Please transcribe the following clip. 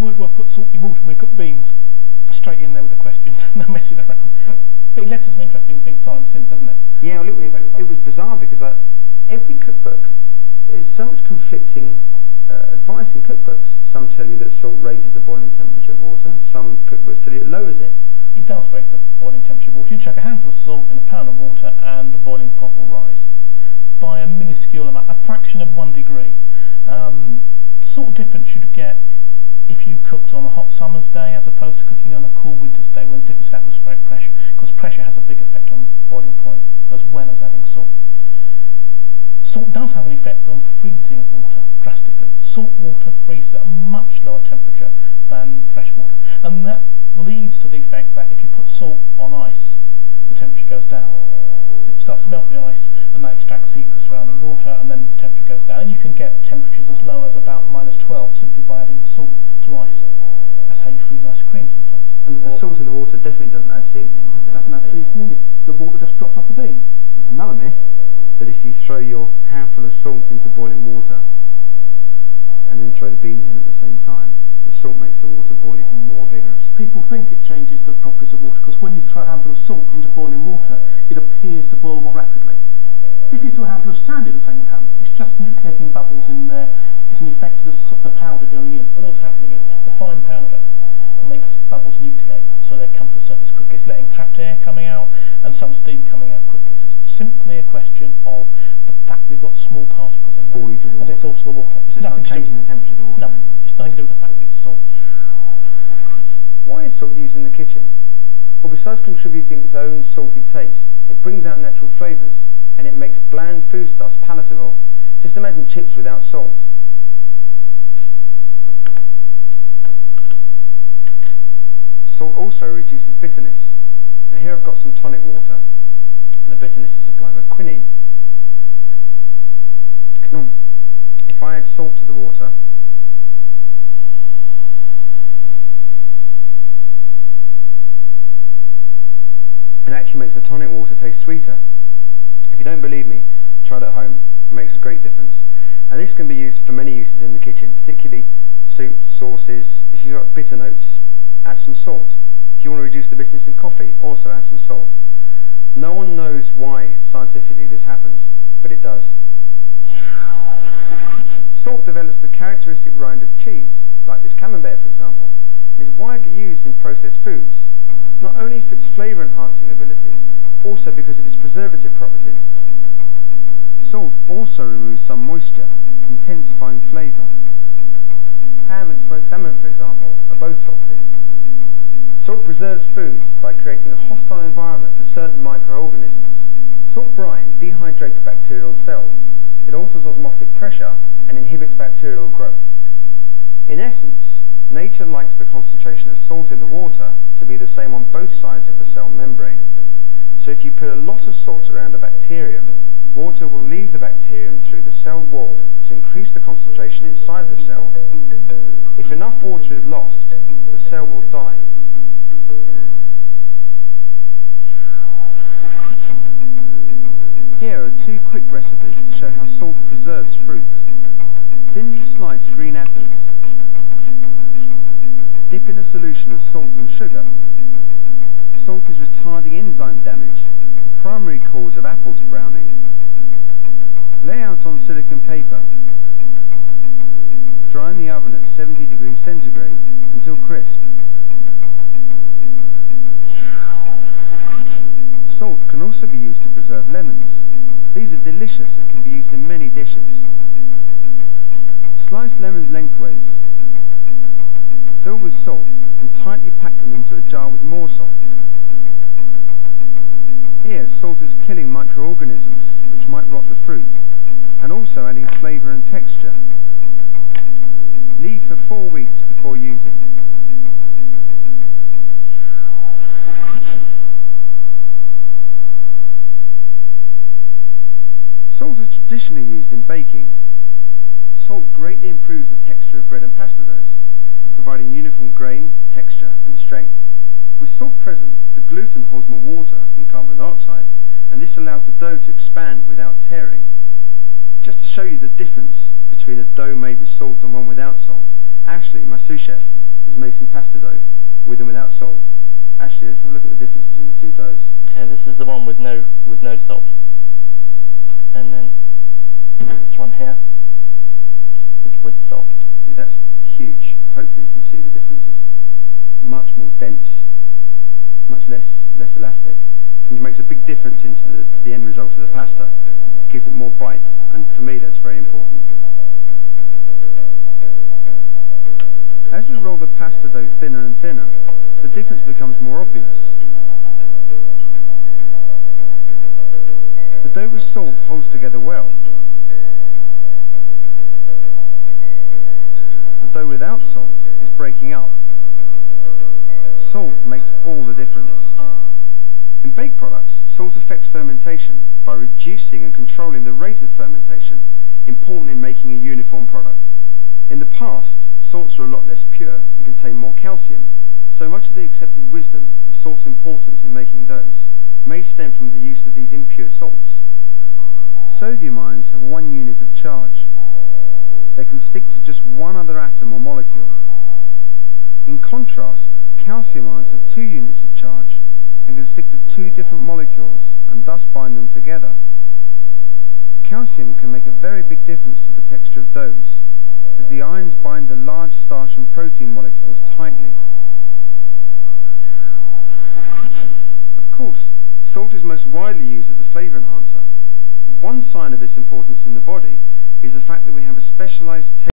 where do I put salt in water when I cook beans? Straight in there with the question, no messing around. But it led to some interesting times since, hasn't it? Yeah, well, it was bizarre because every cookbook, there's so much conflicting advice in cookbooks. Some tell you that salt raises the boiling temperature of water. Some cookbooks tell you it lowers it. It does raise the boiling temperature of water. You chuck a handful of salt in a pound of water and the boiling pot will rise by a minuscule amount, a fraction of 1 degree. Sort of difference you'd get if you cooked on a hot summer's day as opposed to cooking on a cool winter's day, when there's a difference in atmospheric pressure, because pressure has a big effect on boiling point as well as adding salt. Salt does have an effect on freezing of water drastically. Salt water freezes at a much lower temperature than fresh water, and that leads to the effect that if you put salt on ice, the temperature goes down. So it starts to melt the ice and that extracts heat from the surrounding water, and then the temperature goes down, and you can get temperatures as low as about -12 simply by adding salt to ice. That's how you freeze ice cream sometimes. And the salt in the water definitely doesn't add seasoning, does it? Doesn't add seasoning, the water just drops off the bean. Another myth, that if you throw your handful of salt into boiling water and then throw the beans in at the same time, the salt makes the water boil even more vigorous. People think it changes the properties of water because when you throw a handful of salt into boiling water, it appears to boil more rapidly. If you throw a handful of sand in, the same would happen. It's just nucleating bubbles in there. It's an effect of the powder going in. All that's happening is the fine powder makes bubbles nucleate, so they come to the surface quickly. It's letting trapped air coming out and some steam coming out quickly. So it's simply a question of the fact they've got small particles in there falling through the water. As it falls through the water. It's nothing not changing the temperature of the water anyway. It's nothing to do with the fact that it's salt. Why is salt used in the kitchen? Well, besides contributing its own salty taste, it brings out natural flavours and it makes bland foodstuffs palatable. Just imagine chips without salt. Salt also reduces bitterness. Now here I've got some tonic water. The bitterness is supplied by quinine. If I add salt to the water, it actually makes the tonic water taste sweeter. If you don't believe me, try it at home. It makes a great difference. And this can be used for many uses in the kitchen, particularly soups, sauces. If you've got bitter notes, add some salt. If you want to reduce the bitterness in coffee, also add some salt. No one knows why scientifically this happens, but it does. Salt develops the characteristic rind of cheese, like this camembert for example, and is widely used in processed foods, not only for its flavour enhancing abilities, but also because of its preservative properties. Salt also removes some moisture, intensifying flavour. Ham and smoked salmon, for example, are both salted. Salt preserves foods by creating a hostile environment for certain microorganisms. Salt brine dehydrates bacterial cells. It alters osmotic pressure and inhibits bacterial growth. In essence, nature likes the concentration of salt in the water to be the same on both sides of the cell membrane. So if you put a lot of salt around a bacterium, water will leave the bacterium through the cell wall to increase the concentration inside the cell. If enough water is lost, the cell will die. Here are two quick recipes to show how salt preserves fruit. Thinly sliced green apples. Dip in a solution of salt and sugar. Salt is retarding enzyme damage, the primary cause of apples browning. Lay out on silicone paper. Dry in the oven at 70 degrees centigrade until crisp. Salt can also be used to preserve lemons. These are delicious and can be used in many dishes. Slice lemons lengthways. Fill with salt and tightly pack them into a jar with more salt. Here, salt is killing microorganisms which might rot the fruit and also adding flavour and texture. Leave for 4 weeks before using. Salt is traditionally used in baking. Salt greatly improves the texture of bread and pasta doughs, providing uniform grain, texture and strength. With salt present, the gluten holds more water and carbon dioxide, and this allows the dough to expand without tearing. Just to show you the difference between a dough made with salt and one without salt, Ashley, my sous chef, is make some pasta dough with and without salt. Actually, let's have a look at the difference between the two doughs. Okay, this is the one with no salt, and then this one here is with salt. That's huge. Hopefully you can see the differences. Much more dense, much less elastic. And it makes a big difference to the end result of the pasta. It gives it more bite, and for me that's very important. As we roll the pasta dough thinner and thinner, the difference becomes more obvious. The dough with salt holds together well. The dough without salt is breaking up. Salt makes all the difference. In baked products, salt affects fermentation by reducing and controlling the rate of fermentation, important in making a uniform product. In the past, salts were a lot less pure and contained more calcium, so much of the accepted wisdom of salt's importance in making doughs may stem from the use of these impure salts. Sodium ions have 1 unit of charge. They can stick to just one other atom or molecule. In contrast, calcium ions have 2 units of charge and can stick to 2 different molecules and thus bind them together. Calcium can make a very big difference to the texture of doughs, as the ions bind the large starch and protein molecules tightly. Of course, salt is most widely used as a flavour enhancer. One sign of its importance in the body is the fact that we have a specialised